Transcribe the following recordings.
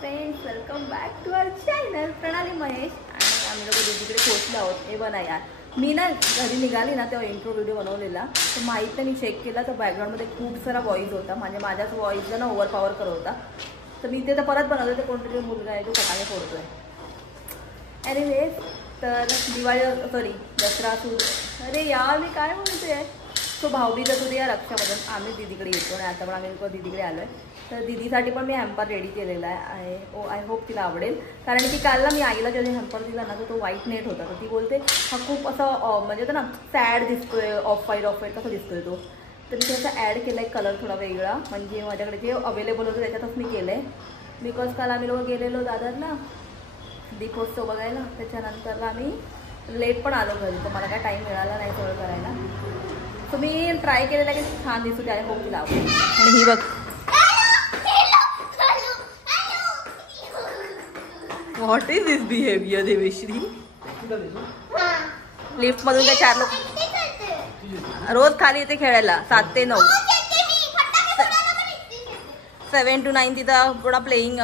Friends, welcome back to our channel Pranali Mahesh. आणि आम्ही लोक दीदीकडे पोहोचलो आहोत. हे बघा यार, मी ना घरी निघाली ना तेव्हा इंट्रो व्हिडिओ बनवलेला, तर माहीत नाही मी चेक केला तर बॅकग्राऊंडमध्ये खूप सारा वॉईस होता, म्हणजे माझ्याच वॉईसला ना ओव्हर पॉवर करत होता. तर मी ते तर परत बनवलं. ते कोणतरी मुलगा आहे तो फटाके फोडतोय. एनिवेज, तर दिवाळी दसरा सुरू. अरे यार मी काय म्हणते, तो भाऊबीज असू दे या रक्षाबंधन, आम्ही दीदीकडे येतो आणि आता पण आम्ही लोक दीदीकडे आलो आहे. तर दीदीसाठी पण मी हॅम्पर रेडी केलेला आहे. आय होप तिला आवडेल, कारण की काल ना मी आईला जेव्हा हॅम्पर दिला ना तो व्हाईट नेट होता. तर ती बोलते हा खूप असं म्हणजे होतं ना सॅड दिसतोय, ऑफ व्हाईट कसं दिसतोय तो. तर मी त्याचा ॲड केला आहे कलर थोडा वेगळा, म्हणजे माझ्याकडे जे अवेलेबल होतं त्याच्यातच मी केलं आहे. बिकॉज काल आम्ही लोक गेलेलो दादरला दीपोत्सव बघायला, त्याच्यानंतरला आम्ही लेट पण आलो घरी, तर मला काय टाईम मिळाला नाही सगळं करायला. तर मी ट्राय केलेला की छान दिसू द्या, होप तिला आवडेल. आणि ही बघ, what is this behaviour Deveshri. Lift मधून काय 4 लोक रोज खाली येते खेळायला 7 ते 9, 7 to 9 तिथं थोडा प्लेइंग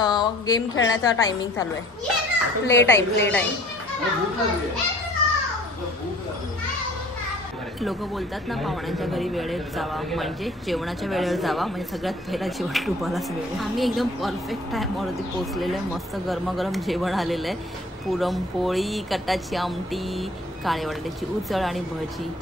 गेम खेळण्याचा टायमिंग चालू आहे. Play time. लोक बोलतात ना पाहुण्यांच्या घरी वेळेत जावा, म्हणजे जेवणाच्या वेळेवर जावा, म्हणजे सगळ्यात पहिला जेवण तुम्हालाच मिळेल. आम्ही एकदम परफेक्ट टाईमवरती पोचलेलो आहे. मस्त गरमागरम जेवण आलेलं आहे. पुरणपोळी, कटाची आमटी, काळे बटाट्याची उसळ आणि भजी.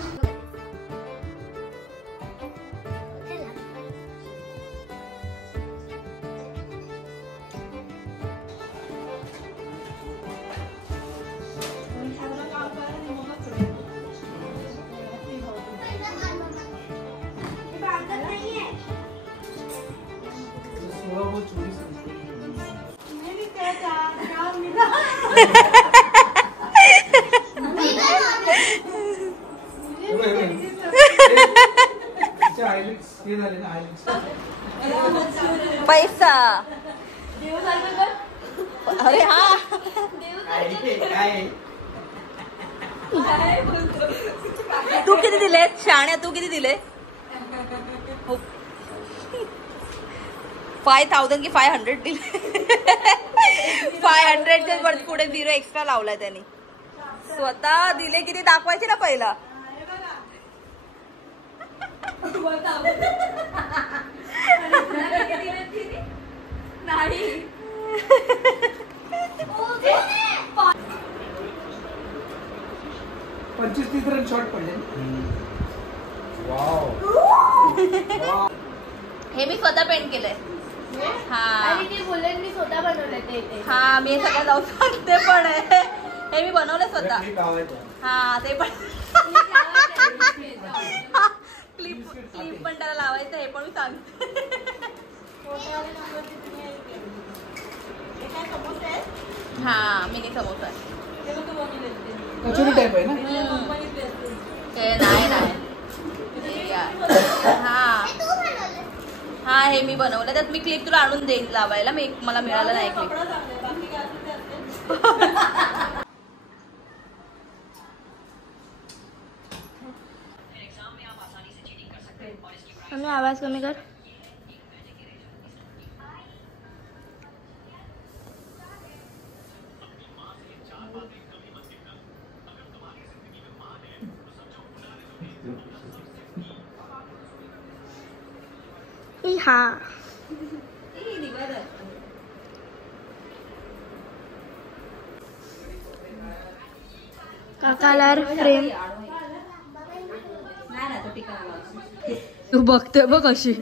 पैसा, अरे हा तू किती दिले शाण्या, तू किती दिले? 5,000 की 500 दिले. 500च्या वर पुढे 0 एक्स्ट्रा लावलाय त्यांनी. स्वतः दिले किती दाखवायचे ना पहिला. नाही 25-30 रन शॉट पडले. हे मी स्वतः पेंट केलंय. हा ते बोलले मी स्वतः बनवलंय ते. हा मी सगळं जाऊ सांगते, पण हे मी बनवलंय स्वतः. हा ते पण क्लिप पण त्याला लावायचं, हे पण मी सांगते. हा मिनी समोसा कचोरी टाइप आहे ना. नाही हा हे मी बनवलं. त्यात मी क्लिप तुला आणून देईन लावायला. मला मिळालं नाही क्लिप. आम्ही आवाज कमी कर. हा कलर फ्रेम तू बघते बघ अशी.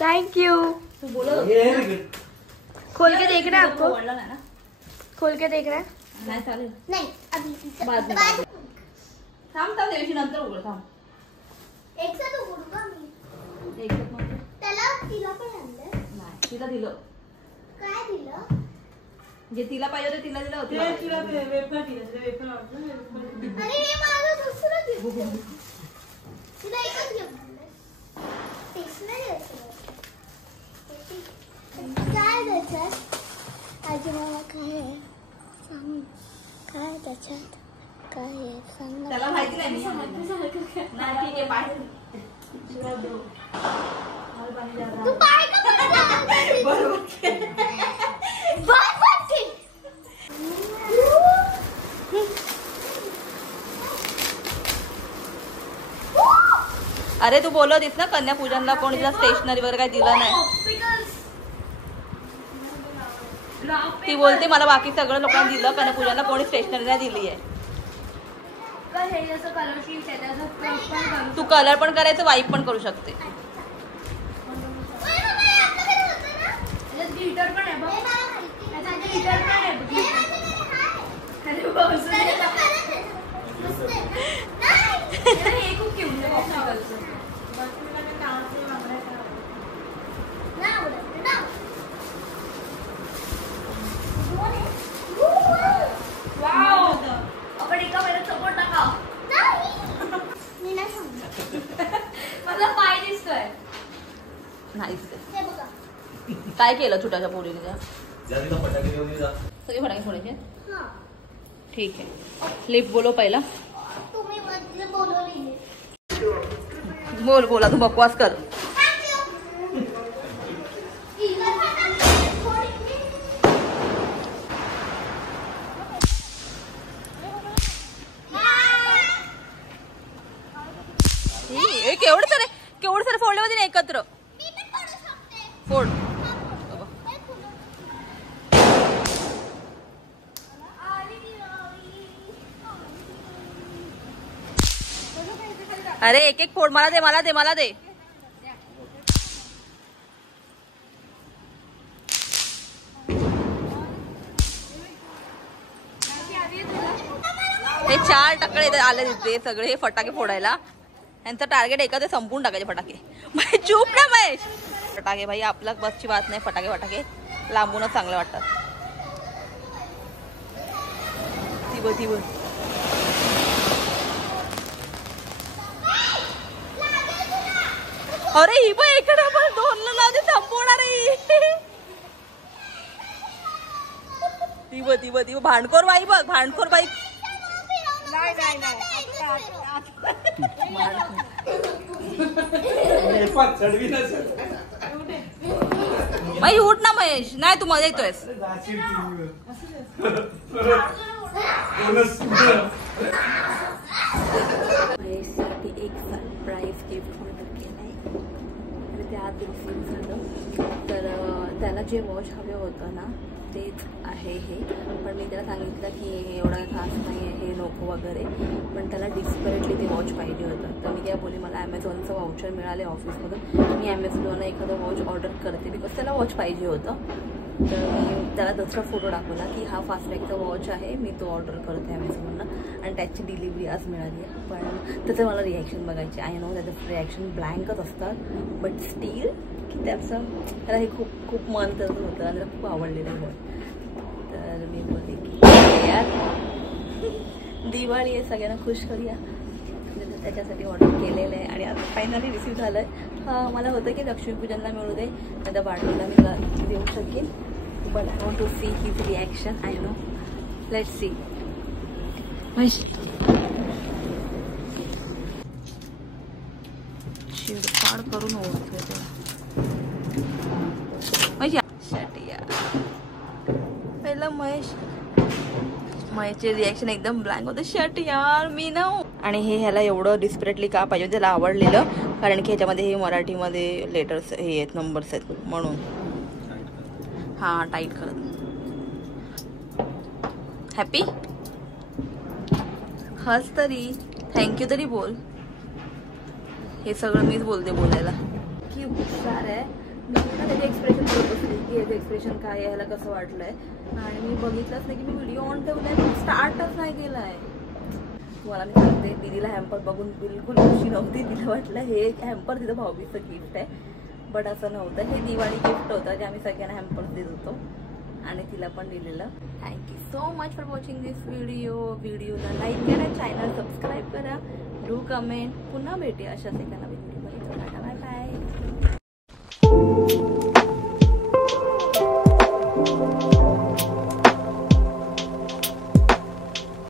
Thank you. खोल के देख रहे हैं आपको? खोल के देख रहे हैं? नाही चालेल. नहीं अभी बाद थांब देवीशी नंतर उघड. थांब एक साथ उघडूगा मी. एकच म्हणजे तिला पण आणलं नाही. तिला दिलं. काय दिलं? जे तिला पाहिजे होतं तिला दिलं होतं. अरे हे माझं दुसरं दिलं. काय त्याच्यात काय आहे सांग ना. त्याला माहिती नाही मी नाही ठीक आहे बाहेर तू पाय का बरोबर अरे तू बोलत होतीस ना कन्यापूजनला कोण तिला स्टेशनरी वगैरे काही दिलं नाही. ती बोलते मला बाकी सगळं लोकांनी दिलं कन्यापूजनला कोणी स्टेशनरी नाही दिली आहे. तू कलर पण करायचं वाईप पण करू शकते. ग्लिटर पण आहे बघ. ग्लिटर पण आहे हे खूप क्यूट आहे ऑप्टिकलचं. वाव आपण एका वेळेला सपोर्ट टाका. मी नाही सांगत मला पाय दिसतोय. नाहीच काय केलं छोट्याच्या पोरीने त्या सगळे फटाके फोडायचे. ठीक आहे लिप बोलो पहिला. तुम्ही मध्ये बोलवली बोल बोला तू बकवास कर. केवढे सारे फोडले मध्ये एकत्र फोड. अरे एक एक फोड मला दे मला दे मला दे. हे 4 टक्के आले तिथे सगळे फटाके फोडायला. यांचं टार्गेट एका ते संपून टाकायचे फटाके. चूप ना महेश. फटाके भाई आपला बसची बात नाही. फटाके फटाके लांबूनच चांगले वाटतात. ती बघ अरे ही पण इकडे पण 2 लावते संपवणार ती बघ भांडखोर बाई बघ भांडखोर बाई. बाई उठ ना महेश. नाही तू मध्ये येतोयस. महेशसाठी एक सरप्राईज गिफ्ट ऑर्डर केलंय. ते आत रिसीव झालं. तर त्याला जे वॉच हवे होतं ना तेच आहे हे. पण मी त्याला सांगितलं की हे एवढं खास नाही आहे हे नको वगैरे. पण त्याला डिस्परेटली ते वॉच पाहिजे होतं. तर मी काय बोलली मला ॲमेझॉनचं वाउचर मिळाले ऑफिसमधून. मी ॲमेझॉनला एखादं वॉच ऑर्डर करते बिकॉज त्याला वॉच पाहिजे होतं. तर मी त्याला दुसरा फोटो दाखवला की हा फास्टॅगचा वॉच आहे मी तो ऑर्डर करते ॲमेझॉननं आणि त्याची डिलिव्हरी आज मिळाली आहे. पण त्याचं मला रिॲक्शन बघायचे. आय नो त्याचं रिॲक्शन ब्लँकच असतात बट स्टील की त्याचं त्याला हे खूप खूप मन करत होतं आणि त्याला खूप आवडलेलं आहे. तर मी बोलले की यार दिवाळी आहे सगळ्यांना खुश करूया. त्याच्यासाठी ऑर्डर केलेलं आहे आणि आता फायनली रिसीव झालं आहे. मला होतं की लक्ष्मीपूजनला मिळू दे आता बाळाला मी देऊ शकेन. But I want to see his reaction. I know let's see. चिडफाड करून ओळखतोय शटिया. पहिलं महेशचे रिॲक्शन एकदम ब्लँक होतं. शट यार मी ना. आणि हे ह्याला एवढं डिस्परेटली का पाहिजे त्याला आवडलेलं कारण की ह्याच्यामध्ये हे मराठीमध्ये लेटर्स हे आहेत नंबर्स आहेत म्हणून. हां टाईट करत. हॅपी हस तरी थँक्यू तरी बोल. हे सगळं मीच बोलते बोलायला. की हुशार आहे. मी ना त्याचे एक्सप्रेशन बघत बसली की याचं एक्सप्रेशन काय आहे ह्याला कसं वाटलं आहे. आणि मी बघितलंच नाही की मी व्हिडिओ ऑन ठेवला आहे स्टार्टच नाही केला आहे. तुम्हाला मी सांगते दीदीला हॅम्पर बघून बिलकुल खुशी नव्हती. तिला वाटलं हे हॅम्पर तिथं भाऊबीजचं गिफ्ट आहे बट असं नव्हतं. हे दिवाळी गिफ्ट होतं जे आम्ही सगळ्यांना हॅम्पर्स देत होतो आणि तिला पण दिलेलं. Thank you so much for watching this व्हिडिओला लाईक करा चॅनल सबस्क्राईब करा डू कमेंट. पुन्हा भेटूया अशाच एका नवीन व्हिडिओमध्ये. Bye bye.